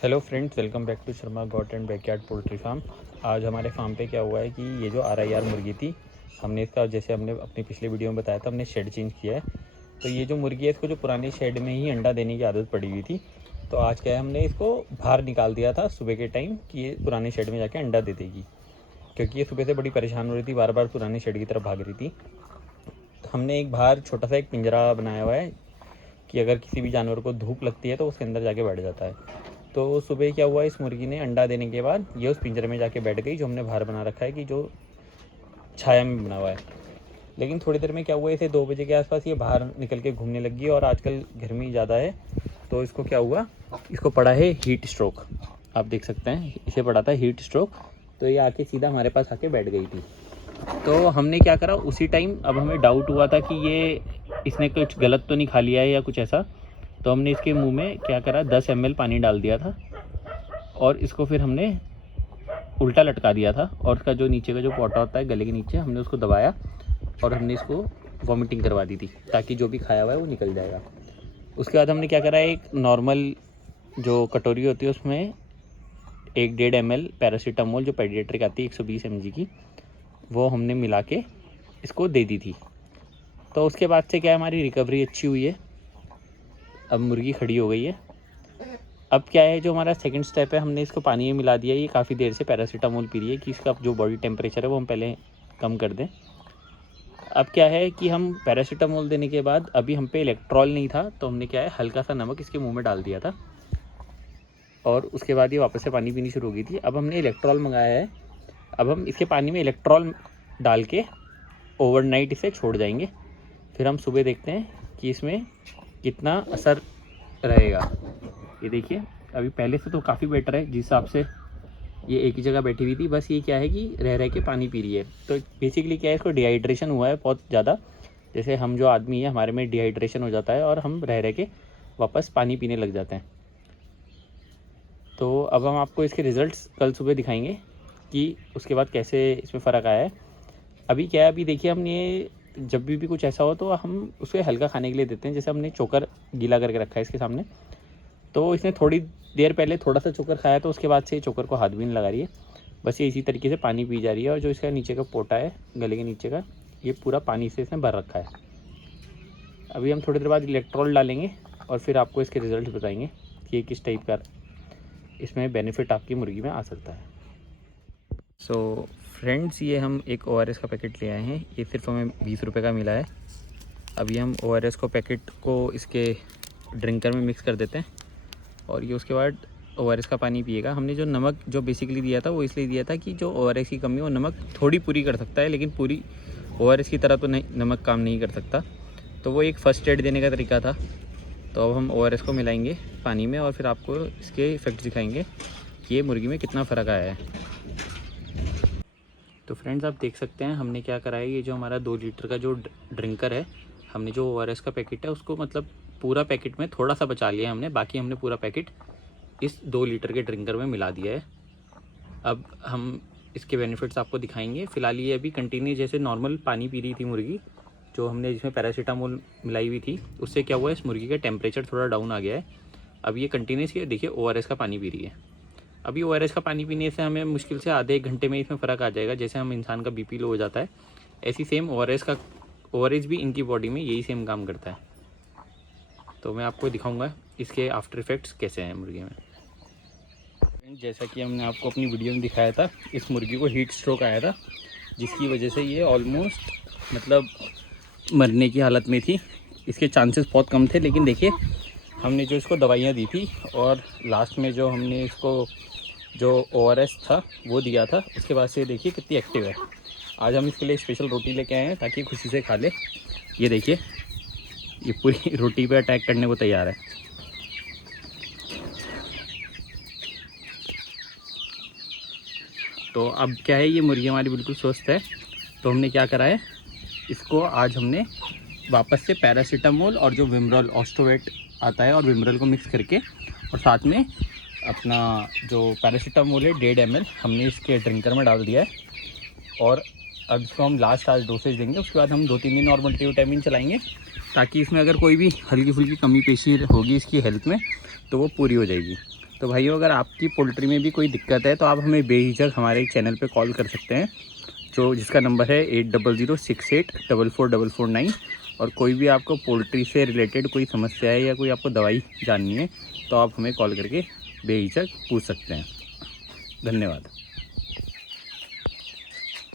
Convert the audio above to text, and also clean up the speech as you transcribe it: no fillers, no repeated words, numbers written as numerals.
Hello friends, welcome back to Sharma goat and backyard poultry farm. आज हमारे farm पे क्या हुआ है कि ये जो RIR मुर्गी थी, हमने इसका जैसे हमने अपनी पिछली वीडियो में बताया था, हमने शेड चेंज किया है। तो ये जो मुर्गी है इसको जो पुराने शेड में ही अंडा देने की आदत पड़ी हुई थी। तो आज क्या है, हमने इसको बाहर निकाल दिया था सुबह के टाइम कि ये पुराने शेड में जाके अंडा दे देगी, क्योंकि ये सुबह से बड़ी परेशान हो रही थी, बार बार पुराने शेड की तरफ भाग रही थी। तो हमने एक बाहर छोटा सा एक पिंजरा बनाया हुआ है कि अगर किसी भी जानवर को धूप लगती है तो उसके अंदर जाके बैठ जाता है। तो सुबह क्या हुआ, इस मुर्गी ने अंडा देने के बाद ये उस पिंजरे में जाके बैठ गई, जो हमने बाहर बना रखा है कि जो छाया में बना हुआ है। लेकिन थोड़ी देर में क्या हुआ, इसे 2 बजे के आसपास ये बाहर निकल के घूमने लगी, और आजकल गर्मी ज़्यादा है तो इसको क्या हुआ, इसको पड़ा है हीट स्ट्रोक। आप देख सकते हैं इसे पड़ा था हीट स्ट्रोक। तो ये आके सीधा हमारे पास आके बैठ गई थी। तो हमने क्या करा उसी टाइम, अब हमें डाउट हुआ था कि ये इसने कुछ गलत तो नहीं खा लिया है या कुछ ऐसा। तो हमने इसके मुंह में क्या करा, 10 ml पानी डाल दिया था और इसको फिर हमने उल्टा लटका दिया था, और उसका जो नीचे का जो पोटा होता है गले के नीचे, हमने उसको दबाया और हमने इसको वॉमिटिंग करवा दी थी, ताकि जो भी खाया हुआ है वो निकल जाएगा। उसके बाद हमने क्या करा, एक नॉर्मल जो कटोरी होती है उसमें 1-1.5 ml पैरासीटामोल जो पेडियाट्रिक आती है 120 mg की, वो हमने मिला के इसको दे दी थी। तो उसके बाद से क्या है, हमारी रिकवरी अच्छी हुई है। अब मुर्गी खड़ी हो गई है। अब क्या है, जो हमारा सेकंड स्टेप है, हमने इसको पानी में मिला दिया। ये काफ़ी देर से पैरासीटामोल पी रही है कि इसका जो बॉडी टेम्परेचर है वो हम पहले कम कर दें। अब क्या है कि हम पैरासीटामोल देने के बाद अभी हम पे इलेक्ट्रॉल नहीं था, तो हमने क्या है, हल्का सा नमक इसके मुंह में डाल दिया था, और उसके बाद ये वापस से पानी पीनी शुरू हो गई थी। अब हमने इलेक्ट्रॉल मंगाया है। अब हम इसके पानी में इलेक्ट्रॉल डाल के ओवरनाइट इसे छोड़ जाएंगे। फिर हम सुबह देखते हैं कि इसमें कितना असर रहेगा। ये देखिए, अभी पहले से तो काफ़ी बेटर है, जिस हिसाब से ये एक ही जगह बैठी हुई थी। बस ये क्या है कि रह रह के पानी पी रही है। तो बेसिकली क्या है, इसको डिहाइड्रेशन हुआ है बहुत ज़्यादा। जैसे हम जो आदमी है, हमारे में डिहाइड्रेशन हो जाता है और हम रह रह के वापस पानी पीने लग जाते हैं। तो अब हम आपको इसके रिज़ल्ट्स कल सुबह दिखाएंगे कि उसके बाद कैसे इसमें फ़र्क आया है। अभी क्या है, अभी देखिए, हमने जब भी कुछ ऐसा हो तो हम उसे हल्का खाने के लिए देते हैं। जैसे हमने चोकर गीला करके रखा है इसके सामने, तो इसने थोड़ी देर पहले थोड़ा सा चोकर खाया, तो उसके बाद से ये चोकर को हाथ भी नहीं लगा रही है। बस ये इसी तरीके से पानी पी जा रही है, और जो इसका नीचे का पोटा है गले के नीचे का, ये पूरा पानी से इसने भर रखा है। अभी हम थोड़ी देर बाद इलेक्ट्रॉल डालेंगे और फिर आपको इसके रिज़ल्ट बताएंगे कि ये किस टाइप का इसमें बेनिफिट आपकी मुर्गी में आ सकता है। सो फ्रेंड्स, ये हम एक ORS का पैकेट ले आए हैं। ये सिर्फ हमें 20 रुपये का मिला है। अभी हम ORS को पैकेट को इसके ड्रिंकर में मिक्स कर देते हैं, और ये उसके बाद ORS का पानी पिएगा। हमने जो नमक जो बेसिकली दिया था वो इसलिए दिया था कि जो ORS की कमी, वो नमक थोड़ी पूरी कर सकता है, लेकिन पूरी ORS की तरह तो नहीं, नमक काम नहीं कर सकता। तो वो एक फ़र्स्ट एड देने का तरीका था। तो अब हम ORS को मिलाएंगे पानी में, और फिर आपको इसके इफ़ेक्ट्स दिखाएंगे कि ये मुर्गी में कितना फ़र्क आया है। तो फ्रेंड्स, आप देख सकते हैं हमने क्या करा है। ये जो हमारा 2 लीटर का जो ड्रिंकर है, हमने जो ORS का पैकेट है उसको, मतलब पूरा पैकेट में थोड़ा सा बचा लिया हमने, बाकी हमने पूरा पैकेट इस 2 लीटर के ड्रिंकर में मिला दिया है। अब हम इसके बेनिफिट्स आपको दिखाएंगे। फ़िलहाल ये अभी कंटिन्यू जैसे नॉर्मल पानी पी रही थी मुर्गी, जो हमने जिसमें पैरासीटामोल मिलाई हुई थी, उससे क्या हुआ है, इस मुर्गी का टेम्परेचर थोड़ा डाउन आ गया है। अब ये कंटिन्यूस ये देखिए ORS का पानी पी रही है। अभी ORS का पानी पीने से हमें मुश्किल से आधे 1 घंटे में इसमें फ़र्क आ जाएगा। जैसे हम इंसान का BP लो हो जाता है, ऐसी सेम ORS भी इनकी बॉडी में यही सेम काम करता है। तो मैं आपको दिखाऊंगा इसके आफ्टर इफ़ेक्ट्स कैसे हैं मुर्गी में। जैसा कि हमने आपको अपनी वीडियो में दिखाया था, इस मुर्गी को हीट स्ट्रोक आया था, जिसकी वजह से ये ऑलमोस्ट मतलब मरने की हालत में थी। इसके चांसेस बहुत कम थे, लेकिन देखिए, हमने जो इसको दवाइयाँ दी थी और लास्ट में जो हमने इसको जो ORS था वो दिया था, उसके बाद से देखिए कितनी एक्टिव है। आज हम इसके लिए स्पेशल रोटी लेके आए हैं ताकि खुशी से खा ले। ये देखिए, ये पूरी रोटी पे अटैक करने को तैयार है। तो अब क्या है, ये मुर्गी हमारी बिल्कुल स्वस्थ है। तो हमने क्या करा है, इसको आज हमने वापस से पैरासीटामोल और जो विमरॉल ऑस्टोवेट आता है और विमरॉल को मिक्स करके, और साथ में अपना जो पैरासीटामोल है 1.5 ml हमने इसके ड्रिंकर में डाल दिया है। और अब इसको हम लास्ट आज डोसेज देंगे। उसके बाद हम 2-3 दिन और मल्टीविटामिन चलाएंगे, ताकि इसमें अगर कोई भी हल्की फुल्की कमी पेशी होगी इसकी हेल्थ में, तो वो पूरी हो जाएगी। तो भाइयों, अगर आपकी पोल्ट्री में भी कोई दिक्कत है तो आप हमें बेहिचक हमारे चैनल पे कॉल कर सकते हैं, जिसका नंबर है 8006844449। और कोई भी आपको पोल्ट्री से रिलेटेड कोई समस्या है या कोई आपको दवाई जाननी है तो आप हमें कॉल करके बेहिचक पूछ सकते हैं। धन्यवाद।